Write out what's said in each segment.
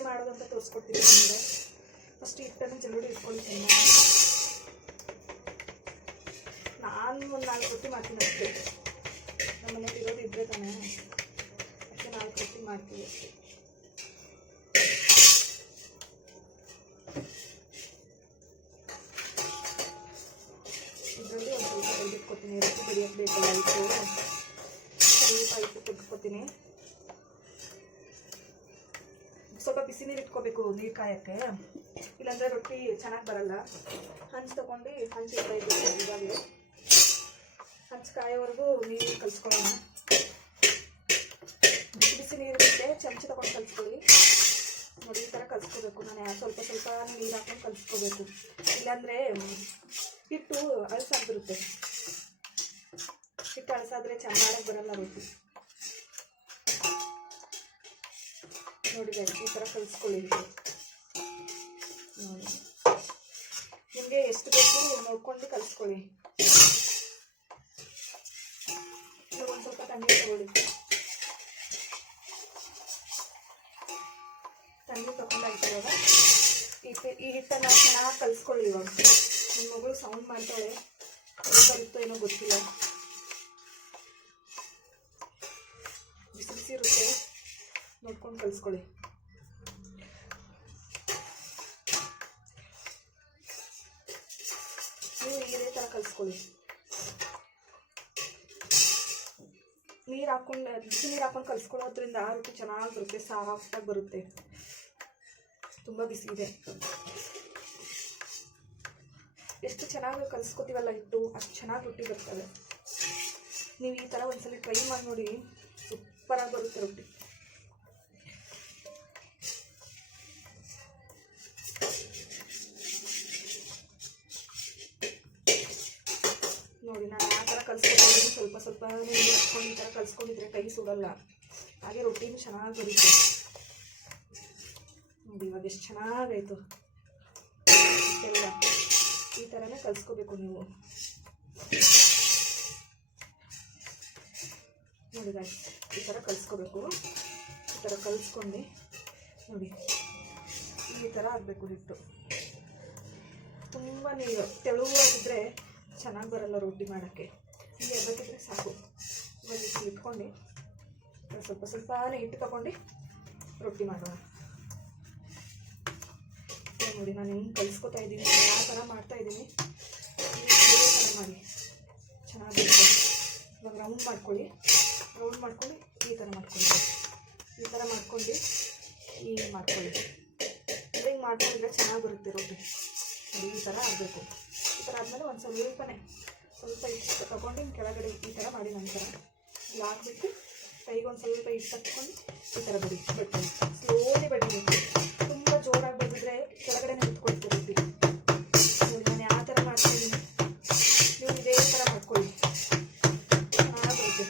ಹೇಗೆ ಮಾಡೋದು ಅಂತ ತೋರಿಸ್ಕೊಡ್ತೀನಿ ನಿಮಗೆ. ಫಸ್ಟ್ ಹಿಟ್ಟನ್ನು ಜಲ್ದಿ ಇಟ್ಕೊಳ್ಳಿ ಚೆನ್ನಾಗಿ. ನಾನು ಒಂದು 4 ರೊಟ್ಟಿ ಮಾಡ್ತೀನಿ ಅಷ್ಟೇ. ನಮ್ಮ ಮನೇಲಿ ಇರೋದು ಇಬ್ಬರೇ ತಾನೇ, ಅದಕ್ಕೆ 4 ರೊಟ್ಟಿ ಮಾಡ್ತೀವಿ ಅಷ್ಟೇ. ಇದರಲ್ಲಿ ಒಂದು ಸ್ವಲ್ಪ ತೆಗೆದಿಟ್ಕೊತೀನಿ. ರೊಟ್ಟಿ ಬಡಿಯೋಕ್ಕೆ ಬೇಕಲ್ಲ, ಇಟ್ಟು ಸ್ವಲ್ಪ ಇಟ್ಟು ತೆಗೆದುಕೊತೀನಿ. ಸ್ವಲ್ಪ ಬಿಸಿ ನೀರು ಇಟ್ಕೋಬೇಕು ನೀರು ಕಾಯೋಕ್ಕೆ, ಇಲ್ಲಾಂದರೆ ರೊಟ್ಟಿ ಚೆನ್ನಾಗಿ ಬರಲ್ಲ. ಹಂಚು ತೊಗೊಂಡು ಹಂಚು ಇಡ್ತಾ ಇದ್ದೀವಿ ಇವಾಗಲೇ. ಹಂಚು ಕಾಯೋವರೆಗೂ ನೀರು ಕಲಿಸ್ಕೊಳ್ಳೋಣ. ಬಿಸಿ ಬಿಸಿ ನೀರು ಇರುತ್ತೆ, ಚಮಚ ತೊಗೊಂಡು ಕಲಿಸ್ಕೊಳ್ಳಿ. ನೋಡಿ, ಈ ಥರ ಕಲಿಸ್ಕೋಬೇಕು. ನಾನು ಸ್ವಲ್ಪ ಸ್ವಲ್ಪ ನೀರು ಹಾಕೊಂಡು ಕಲಿಸ್ಕೋಬೇಕು, ಇಲ್ಲಾಂದರೆ ಹಿಟ್ಟು ಅಳಸಾಗಿರುತ್ತೆ. ಹಿಟ್ಟು ಅಳಸಾದ್ರೆ ಚೆನ್ನಾಗಿ ಬರಲ್ಲ ರೊಟ್ಟಿ. ನೋಡಿ ಈ ಥರ ಕಲಿಸ್ಕೊಳ್ಳಿ. ನೋಡಿ, ನಿಮಗೆ ಎಷ್ಟು ಬೇಕು ನೋಡ್ಕೊಂಡು ಕಲಿಸ್ಕೊಳ್ಳಿ. ಒಂದು ಸ್ವಲ್ಪ ತಣ್ಣೀರು ತಗೊಳ್ಳಿ. ತಣ್ಣೀರು ತಗೊಂಡಾಗಿರುವಾಗ ಈ ಹಿಟ್ಟನ್ನು ಚೆನ್ನಾಗಿ ಕಲಿಸ್ಕೊಳ್ಳಿ. ಇವಾಗ ನಿಮ್ಮ ಮಗಳು ಸೌಂಡ್ ಮಾಡ್ತಾಳೆ, ಬರುತ್ತೋ ಏನೋ ಗೊತ್ತಿಲ್ಲ. ಬಿಸಿ ಬಿಸಿ ಇರುತ್ತೆ, ನೋಡ್ಕೊಂಡು ಕಲಿಸ್ಕೊಳ್ಳಿ. ನೀವು ಇದೇ ಥರ ಕಲಿಸ್ಕೊಳ್ಳಿ. ನೀರು ಹಾಕೊಂಡು ಬಿಸಿ ನೀರು ಹಾಕೊಂಡು ಕಲಿಸ್ಕೊಳ್ಳೋದ್ರಿಂದ ರೊಟ್ಟಿ ಚೆನ್ನಾಗಿ ಬರುತ್ತೆ, ಸಾಫ್ಟಾಗಿ ಬರುತ್ತೆ. ತುಂಬ ಬಿಸಿ ಇದೆ. ಎಷ್ಟು ಚೆನ್ನಾಗಿ ಕಲಿಸ್ಕೊತೀವಲ್ಲ ಹಿಟ್ಟು, ಅಷ್ಟು ಚೆನ್ನಾಗಿ ರೊಟ್ಟಿ ಬರ್ತವೆ. ನೀವು ಈ ಥರ ಒಂದ್ಸಲ ಟ್ರೈ ಮಾಡಿ ನೋಡಿ, ಸೂಪರಾಗಿ ಬರುತ್ತೆ ರೊಟ್ಟಿ. ನೋಡಿ, ನಾನು ಆ ಥರ ಕಲಿಸ್ಕೊಂಡಿದ್ದೀನಿ. ಸ್ವಲ್ಪ ಸ್ವಲ್ಪ ನೀರು ಹಾಕ್ಕೊಂಡು ಈ ಥರ ಕಲಿಸ್ಕೊಂಡಿದ್ರೆ ಕೈ ಸುಡಲ್ಲ, ಹಾಗೆ ರೊಟ್ಟಿನೂ ಚೆನ್ನಾಗಿ ಬರುತ್ತೆ. ನೋಡಿ ಇವಾಗ ಎಷ್ಟು ಚೆನ್ನಾಗಾಯಿತು ಎಲ್ಲ. ಈ ಥರನೇ ಕಲಿಸ್ಕೋಬೇಕು ನೀವು. ನೋಡಿ ಗಾಯ್ಸ್, ಈ ಥರ ಕಲಿಸ್ಕೋಬೇಕು. ಈ ಥರ ಕಲಿಸ್ಕೊಂಡು ನೋಡಿ, ಈ ಥರ ಆಗಬೇಕು ಹಿಟ್ಟು. ತುಂಬ ನೀರು ತೆಳುವಾಗಿದ್ದರೆ ಚೆನ್ನಾಗಿ ಬರಲ್ಲ ರೊಟ್ಟಿ ಮಾಡೋಕ್ಕೆ. ಇಲ್ಲಿ ಎಬ್ಬಕ್ಕಿದ್ರೆ ಸಾಕು. ಇವಾಗ ಇಟ್ಕೊಂಡು ಸ್ವಲ್ಪ ಸ್ವಲ್ಪನೇ ಹಿಟ್ಟು ತಗೊಂಡು ರೊಟ್ಟಿ ಮಾಡೋಣ. ನೋಡಿ, ನಾನು ಹೆಂಗೆ ಕಲಿಸ್ಕೊತಾ ಇದ್ದೀನಿ, ಯಾವ ಥರ ಮಾಡ್ತಾಯಿದ್ದೀನಿ, ಇದೇ ಥರ ಮಾಡಿ ಚೆನ್ನಾಗಿರುತ್ತೆ. ಇವಾಗ ರೌಂಡ್ ಮಾಡ್ಕೊಳ್ಳಿ. ರೌಂಡ್ ಮಾಡ್ಕೊಂಡು ಈ ಥರ ಮಾಡ್ಕೊಳ್ಳಿ. ಈ ಥರ ಮಾಡ್ಕೊಂಡು ಹಿಂಗೆ ಮಾಡ್ಕೊಳ್ಳಿ. ಅಂದರೆ ಹಿಂಗೆ ಮಾಡ್ಕೊಂಡಿದ್ರೆ ಚೆನ್ನಾಗಿ ಬರುತ್ತೆ ರೊಟ್ಟಿ. ನೋಡಿ, ಈ ಥರ ಆಗಬೇಕು. ಈ ಥರ ಆದಮೇಲೆ ಒಂದು ಸ್ವಲ್ಪ ಹಿಟ್ಟು ತೊಗೊಂಡು ಹಿಂಗೆ ಕೆಳಗಡೆ ಈ ಥರ ಮಾಡಿ ನಂತರ ಇಲ್ಲಿ ಹಾಕ್ಬಿಟ್ಟು ಕೈಗೆ ಒಂದು ಸ್ವಲ್ಪ ಹಿಟ್ಟು ಹಚ್ಕೊಂಡು ಈ ಥರ ಬಿಟ್ಕೊಳ್ಳಿ. ಸ್ಲೋಲಿ ಬಡಿಬೇಕು. ತುಂಬ ಜೋರಾಗಿ ಬಡಿದ್ರೆ ಕೆಳಗಡೆನೇ ಬಿಟ್ಕೊಳ್ತೀವಿ ರೊಟ್ಟಿ. ನೋಡಿ, ನಾನು ಯಾವ ಥರ ಮಾಡ್ತಾಯಿದ್ದೀನಿ, ನೀವು ಇದೇ ಥರ ಮಾಡ್ಕೊಳ್ಳಿ. ಚೆನ್ನಾಗಿ ಬರುತ್ತೆ.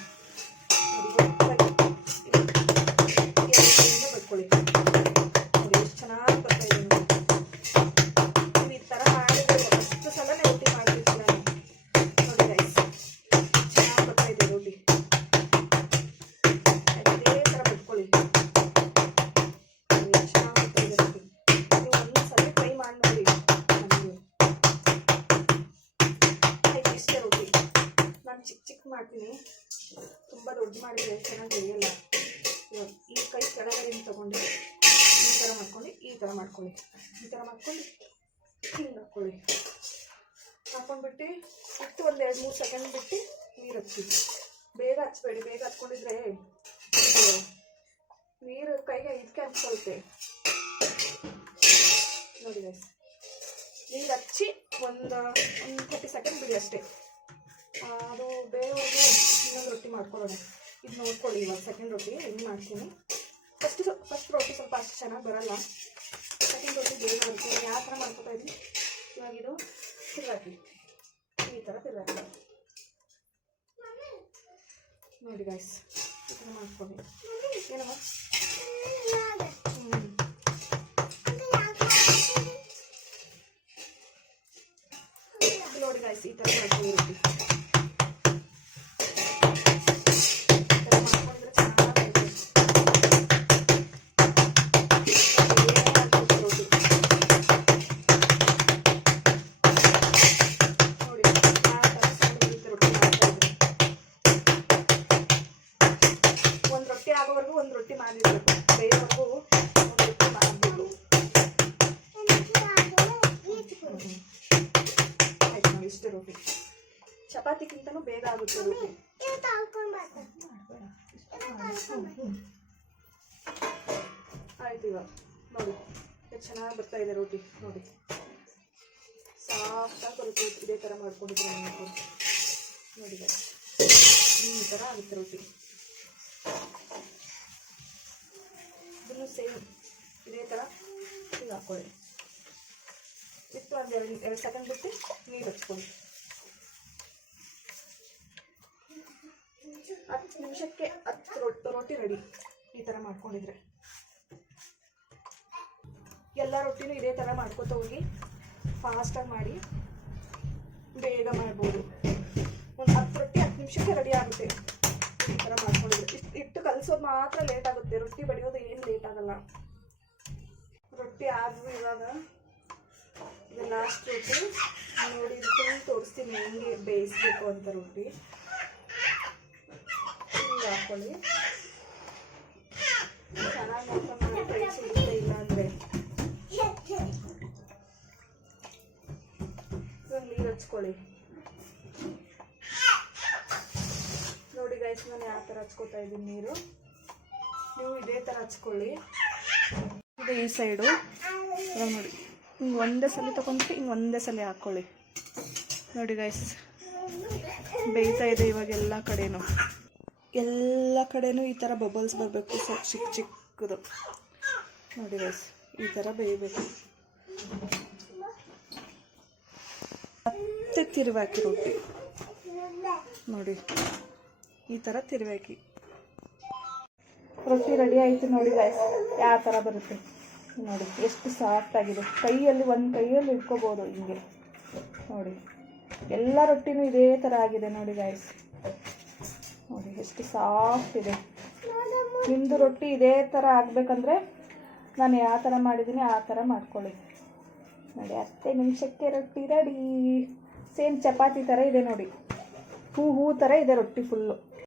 ನೋಡಿ, ಬಿಟ್ಕೊಳ್ಳಿ. ನೋಡಿ ಎಷ್ಟು ಚೆನ್ನಾಗಿ ಬರ್ತಾಯಿದೆ. ನೀವು ಈ ಥರ ಮಾಡಿದ್ರೆ ಅಷ್ಟು ಸಲನೇ ರೊಟ್ಟಿ ಮಾಡ್ತಿರ್ತೀರ. ನೋಡಿ ಗೈಸ್, ಚೆನ್ನಾಗಿ ಬರ್ತಾಯಿದೆ ರೊಟ್ಟಿ. ಇದೇ ಥರ ಬಿಟ್ಕೊಳ್ಳಿ. ಚೆನ್ನಾಗಿ ಬರ್ತಾಯಿದೆ ರೊಟ್ಟಿ. ನೀವು ಒಂದ್ಸಲ ಟ್ರೈ ಮಾಡಿ ನೋಡಿ. ನನಗೆ ಇಷ್ಟೇ ರೊಟ್ಟಿ. ನಾನು ಚಿಕ್ಕ ಮಾಡ್ತೀನಿ, ತುಂಬ ದೊಡ್ಡ ಮಾಡಿದರೆ ಚೆನ್ನಾಗಿ ಬೇಯಲ್ಲ. ಈ ಕೈ ಕೆಳಗಡೆ ತಗೊಂಡು ಈ ಥರ ಮಾಡ್ಕೊಂಡು ಈ ಥರ ಮಾಡ್ಕೊಳ್ಳಿ. ಈ ಥರ ಮಾಡ್ಕೊಂಡು ಹಿಂಗೆ ಹಾಕ್ಕೊಳ್ಳಿ. ಹಾಕ್ಕೊಂಡ್ಬಿಟ್ಟು ಇಟ್ಟು ಒಂದು 2-3 ಸೆಕೆಂಡ್ ಬಿಟ್ಟು ನೀರು ಹಚ್ಚಿ. ಬೇಗ ಹಚ್ಬೇಡಿ. ಬೇಗ ಹಚ್ಕೊಂಡಿದ್ರೆ ನೀರು ಕೈಗೆ ಇದಕ್ಕೆ ಹಚ್ಕೊಳುತ್ತೆ. ನೋಡಿ ಗೈಸ್, ನೀರು ಹಚ್ಚಿ ಒಂದು 30 ಸೆಕೆಂಡ್ ಬಿಡಿ ಅಷ್ಟೇ. ಅದು ಬೇರೆಯವ್ರಿಗೆ ಇನ್ನೊಂದು ರೊಟ್ಟಿ ಮಾಡ್ಕೊಳ್ಳೋಣ. ಇದು ನೋಡ್ಕೊಳ್ಳಿ. ಇವಾಗ ಸೆಕೆಂಡ್ ರೊಟ್ಟಿ ಹೆಂಗೆ ಮಾಡ್ತೀನಿ. ಫಸ್ಟ್ ರೊಟ್ಟಿ ಸ್ವಲ್ಪ ಅಷ್ಟು ಚೆನ್ನಾಗಿ ಬರಲ್ಲ. ಸೆಕೆಂಡ್ ರೊಟ್ಟಿ ಬೇಗ ಬರುತ್ತೆ. ಯಾವ ಥರ ಮಾಡ್ಕೊತಾ ಇದ್ದೀನಿ. ಇವಾಗ ಇದು ತಿರ್ಗಾಕಿ, ಈ ಥರ ತಿರ್ಗಾಕಿ. ನೋಡಿ ಗೈಸ್, ಈ ಥರ ಮಾಡ್ಕೊಳ್ಳಿ. ಏನಮ್ಮ ನೋಡಿ ಗೈಸ್, ಈ ಥರ ಮಾಡ್ಕೊಳ್ಳಿ ರೊಟ್ಟಿ. ಬೇಯೋವರೆಗೂ ಮಾಡಬೇಕು. ಆಯ್ತು ನಾವು ಇಷ್ಟು ರೊಟ್ಟಿ ಚಪಾತಿಗಿಂತನೂ ಬೇಗ ಆಗುತ್ತೆ ರೊಟ್ಟಿ. ಆಯ್ತು ಇವಾಗ ನೋಡಿ ಎಷ್ಟು ಚೆನ್ನಾಗಿ ಬರ್ತಾ ಇದೆ ರೊಟ್ಟಿ ನೋಡಿ, ಸಾಫ್ಟಾಗಿ ಬರುತ್ತೆ. ಇದೇ ಥರ ಮಾಡ್ಕೊಂಡಿದ್ರೆ ನೋಡಿ ಈ ಥರ ಆಗುತ್ತೆ ರೊಟ್ಟಿ. ಇದನ್ನು ಸೇಮ್ ಇದೇ ಥರ ಹಿಂಗೆ ಹಾಕ್ಕೊಳ್ಳಿ. ಇಟ್ಟು ಒಂದು ಎರಡು ಸೆಕೆಂಡ್ ಬಿಟ್ಟು ನೀರು ಹಚ್ಕೊಳ್ಳಿ. 10 ನಿಮಿಷಕ್ಕೆ 10 ರೊಟ್ಟಿ ರೆಡಿ. ಈ ಥರ ಮಾಡ್ಕೊಂಡಿದ್ರೆ ಎಲ್ಲ ರೊಟ್ಟಿನೂ ಇದೇ ಥರ ಮಾಡ್ಕೊತ ಹೋಗಿ ಫಾಸ್ಟಾಗಿ ಮಾಡಿ ಬೇಗ ಮಾಡ್ಬೋದು. ಒಂದು 10 ರೊಟ್ಟಿ 10 ನಿಮಿಷಕ್ಕೆ ರೆಡಿ ಆಗುತ್ತೆ. ಈ ಥರ ಮಾಡ್ಕೊಂಡಿದ್ರೆ ಹಿಟ್ಟು ಕಲಿಸೋದು ಮಾತ್ರ ಲೇಟ್ ಆಗುತ್ತೆ, ರೊಟ್ಟಿ ಬಡಿಯೋದು ಏನು ಲೇಟ್ ಆಗಲ್ಲ. ರೊಟ್ಟಿ ಆದ್ರೂ ಇವಾಗ ಇದು ಲಾಸ್ಟ್ ರೊಟ್ಟಿ ನೋಡಿ, ಇದನ್ನು ತೋರಿಸ್ತೀನಿ ಹೆಂಗೆ ಬೇಯಿಸ್ಬೇಕು ಅಂತ. ರೊಟ್ಟಿ ಹಿಂಗೆ ಹಾಕ್ಕೊಳ್ಳಿ. ಚೆನ್ನಾಗಿ ನೋಡ್ಕೊಂಡು ಕೈ ಸಿಗುತ್ತೆ, ಇಲ್ಲ ಅಂದರೆ ನೀರು ಹಚ್ಕೊಳ್ಳಿ. ನೋಡಿ ಗೈಸ್, ನಾನು ಯಾವ ಥರ ಹಚ್ಕೊತಾ ಇದ್ದೀನಿ ನೀರು, ನೀವು ಇದೇ ಥರ ಹಚ್ಕೊಳ್ಳಿ. ಇದು ಈ ಸೈಡು ನೋಡಿ ಹಿಂಗೆ ಒಂದೇ ಸಲ ತೊಗೊಂಡ್ಬಿಟ್ಟು ಹಿಂಗೆ ಒಂದೇ ಸಲ ಹಾಕ್ಕೊಳ್ಳಿ. ನೋಡಿ ಗೈಸ್, ಬೇಯ್ತಾ ಇದೆ ಇವಾಗ ಎಲ್ಲ ಕಡೆನೂ ಈ ಥರ ಬಬಲ್ಸ್ ಬರಬೇಕು, ಸ್ವಲ್ಪ ಚಿಕ್ಕದು ನೋಡಿ ಗೈಸ್, ಈ ಥರ ಬೇಯಬೇಕು. ಮತ್ತೆ ತಿರುವಾಕಿ ರೊಟ್ಟಿ ನೋಡಿ, ಈ ಥರ ತಿರುವಾಕಿ ರೊಟ್ಟಿ ರೆಡಿ ಆಯಿತು. ನೋಡಿ ಗೈಸ್ ಯಾವ ಥರ ಬರುತ್ತೆ ನೋಡಿ, ಎಷ್ಟು ಸಾಫ್ಟ್ ಆಗಿದೆ. ಒಂದು ಕೈಯಲ್ಲಿ ಇಟ್ಕೋಬೋದು ಹಿಂಗೆ ನೋಡಿ. ಎಲ್ಲ ರೊಟ್ಟಿನೂ ಇದೇ ಥರ ಆಗಿದೆ ನೋಡಿ ಗೈಸ್, ನೋಡಿ ಎಷ್ಟು ಸಾಫ್ಟ್ ಇದೆ. ನಿಮ್ಮದು ರೊಟ್ಟಿ ಇದೇ ಥರ ಆಗಬೇಕಂದ್ರೆ ನಾನು ಯಾವ ಥರ ಮಾಡಿದ್ದೀನಿ ಆ ಥರ ಮಾಡ್ಕೊಳ್ಳಿ. ನೋಡಿ 10 ನಿಮಿಷಕ್ಕೆ ರೊಟ್ಟಿ ರೆಡಿ. ಸೇಮ್ ಚಪಾತಿ ಥರ ಇದೆ ನೋಡಿ, ಹೂ ಥರ ಇದೆ ರೊಟ್ಟಿ ಫುಲ್ಲು.